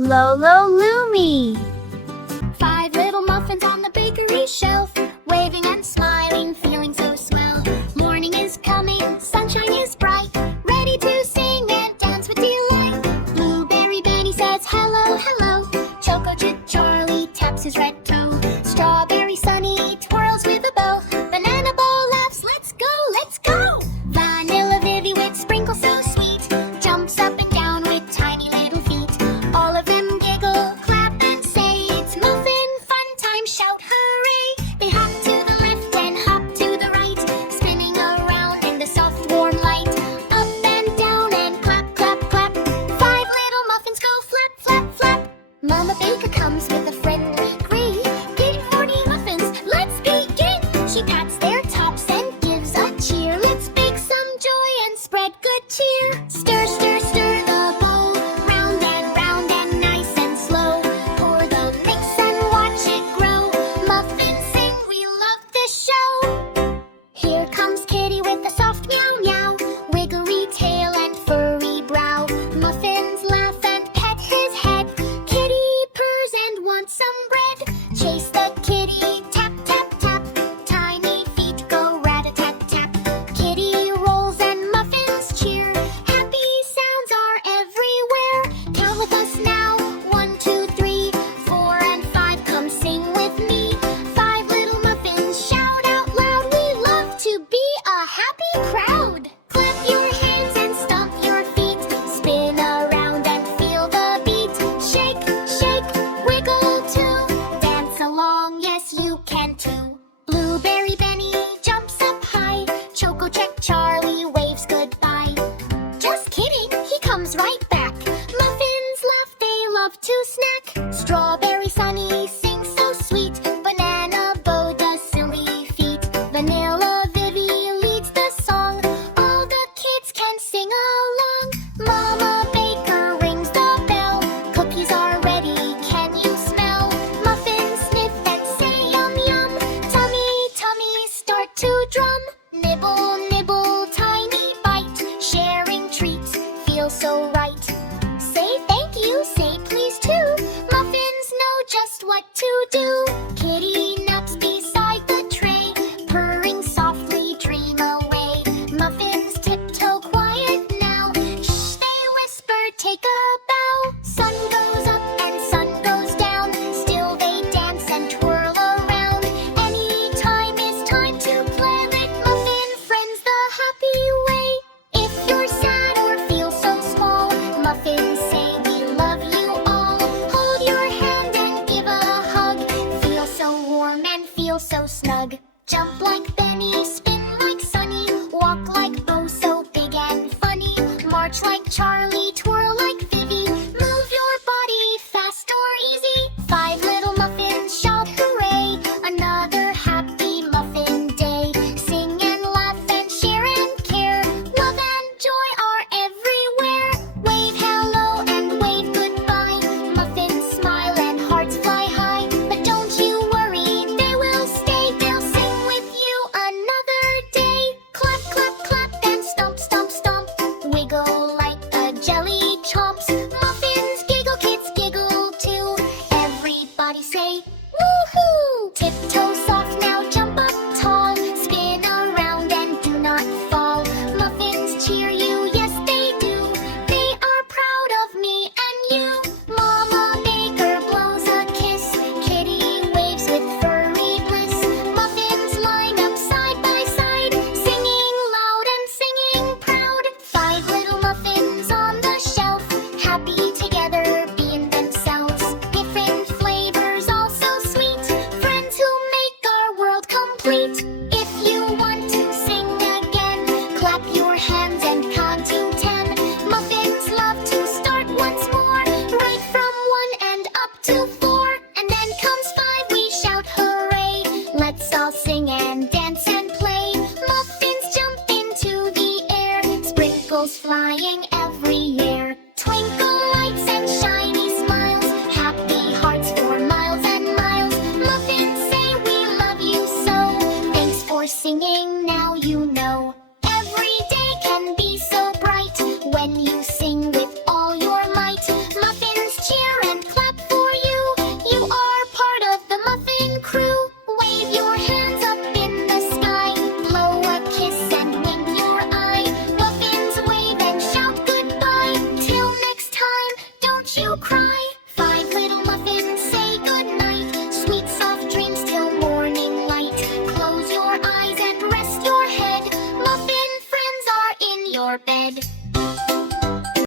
LoloLumi. Five little muffins on the bakery shelf, waving and smiling, feeling so swell. Morning is coming, sunshine is bright, ready to sing and dance with delight. Blueberry Benny says hello, hello. Choco Chip Charlie taps his red toe. Strawberry Sunny twirls with a bow. Banana Ball laughs, let's go, let's go. Vanilla Vivi with sprinkles so sweet jumps up and down with tiny little feet. All of them giggle, clap and say it's muffin fun time, shout hooray. They hop to the left and hop to the right, spinning around in the soft warm light. Up and down and clap, clap, clap. Five little muffins go flap, flap, flap. Mama Baker comes with a friendly grin. Get 40 muffins, let's begin. She pats their tops and gives a cheer. Let's bake some joy and spread good cheer. Stir, stir, stir the bowl, round and nice and slow. Pour the mix and watch it grow. Muffins sing, we love this show. Here comes Kitty with a soft meow meow, wiggly tail and furry brow. Muffins laugh and pet his head. Kitty purrs and wants some bread. Chase the kitty, tap, tap, tap. Tiny feet go rat-a-tat-tap. Kitty rolls and muffins cheer. Happy sounds are everywhere. Count with us now. 1, 2, 3, 4, and 5. Come sing with me. Five little muffins, shout out loud. We love to be a happy crowd. Clap your hands and stomp your feet. Spin around and feel the beat. Shake, shake, wiggle too. Dance along, yes you can too. Blueberry Benny jumps up high. Choco Check Charlie waves goodbye. Just kidding, he comes right back. Muffins laugh, they love to snack. Strawberry Sunny sings so sweet. Banana Bo does silly feet. Vanilla Vivi leads the song. All the kids can sing along. Mama Baker rings the bell. Cookies are ready, can you smell? Muffins sniff and say yum yum. Tummy, tummy, start to drum. Nibble, nibble, tiny bite. Sharing treats feels so right. Say thank you, say please too. Muffins know watch you cry.